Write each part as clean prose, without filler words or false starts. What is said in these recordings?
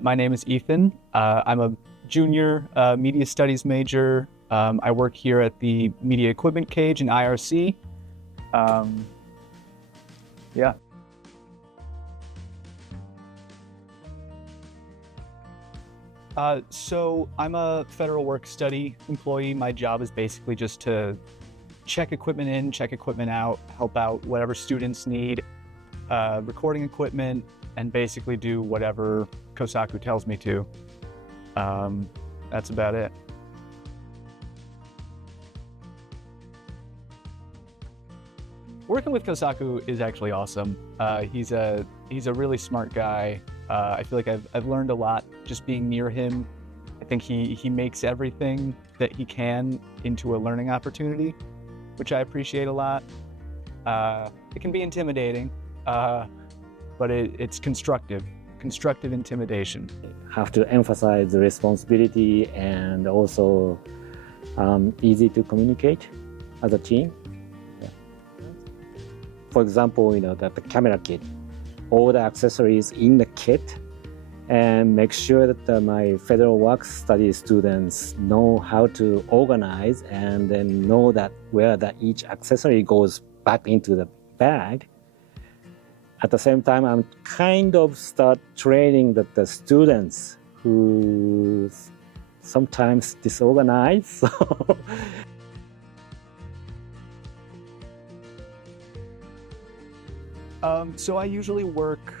My name is Ethan. I'm a junior media studies major. I work here at the Media Equipment Cage in IRC. Yeah. So I'm a federal work study employee. My job is basically just to check equipment in, check equipment out, help out whatever students need, recording equipment, and basically do whatever Kosaku tells me to. That's about it. Working with Kosaku is actually awesome. He's a really smart guy. I feel like I've learned a lot just being near him. I think he makes everything that he can into a learning opportunity, which I appreciate a lot. It can be intimidating, but it's constructive intimidation. Have to emphasize the responsibility and also easy to communicate as a team. Yeah. For example, the camera kit, all the accessories in the kit, and make sure that my federal work study students know how to organize and then know that where each accessory goes back into the bag. At the same time, I'm kind of start training the students who sometimes disorganized. So I usually work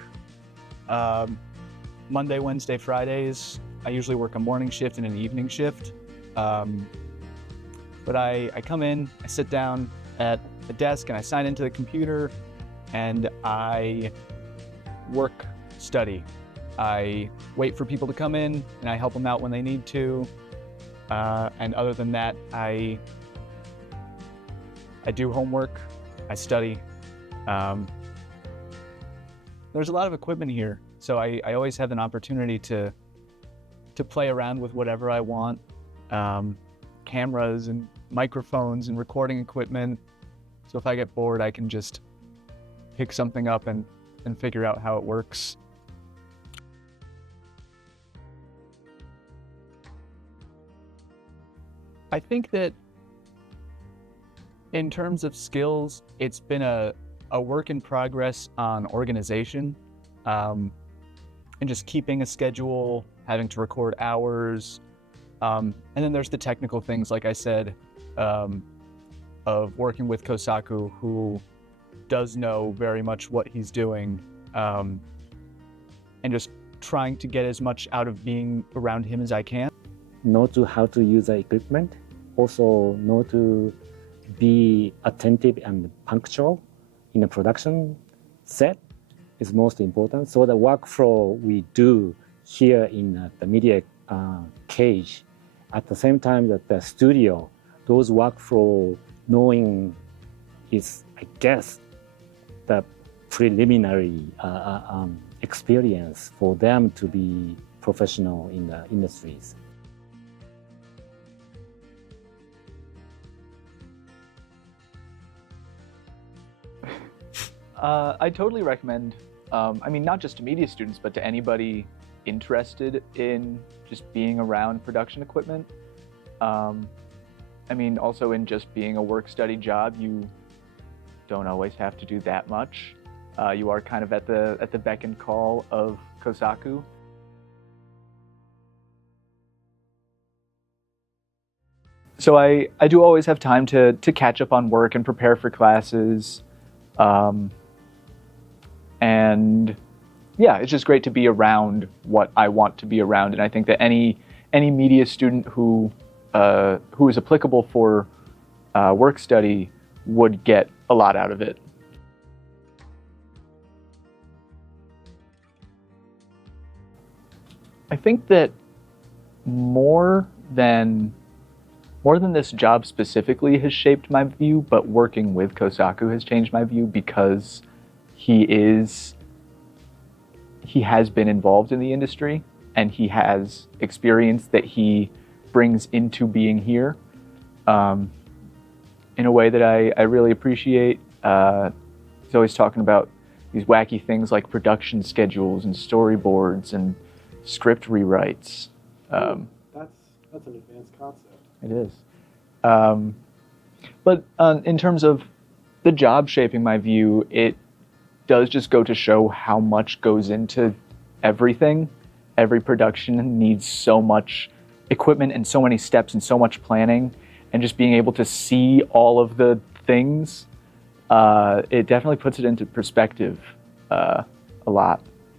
Monday, Wednesday, Fridays. I usually work a morning shift and an evening shift. But I come in, I sit down at a desk and I sign into the computer and I work, study. I wait for people to come in and I help them out when they need to. And other than that, I do homework, I study. There's a lot of equipment here, so I always have an opportunity to play around with whatever I want. Cameras and microphones and recording equipment. So if I get bored, I can just pick something up and figure out how it works. I think that in terms of skills, it's been a work in progress on organization, and just keeping a schedule, having to record hours. And then there's the technical things, like I said, of working with Kosaku, who does know very much what he's doing, and just trying to get as much out of being around him as I can. Know to how to use the equipment, also know to be attentive and punctual in a production set is most important. So the workflow we do here in the media cage, at the same time that the studio, those workflow knowing is, I guess, the preliminary experience for them to be professional in the industries. I totally recommend, I mean, not just to media students, but to anybody interested in just being around production equipment. I mean, also in just being a work-study job, you don't always have to do that much. You are kind of at the beck and call of Kosaku. So I do always have time to catch up on work and prepare for classes. And yeah, it's just great to be around what I want to be around. And I think that any media student who is applicable for work study would get a lot out of it. I think that more than this job specifically has shaped my view, but working with Kosaku has changed my view, because he has been involved in the industry and he has experience that he brings into being here in a way that I really appreciate. He's always talking about these wacky things like production schedules and storyboards and script rewrites. That's an advanced concept. It is. But in terms of the job shaping my view, it does just go to show how much goes into everything. Every production needs so much equipment and so many steps and so much planning, and just being able to see all of the things, it definitely puts it into perspective a lot.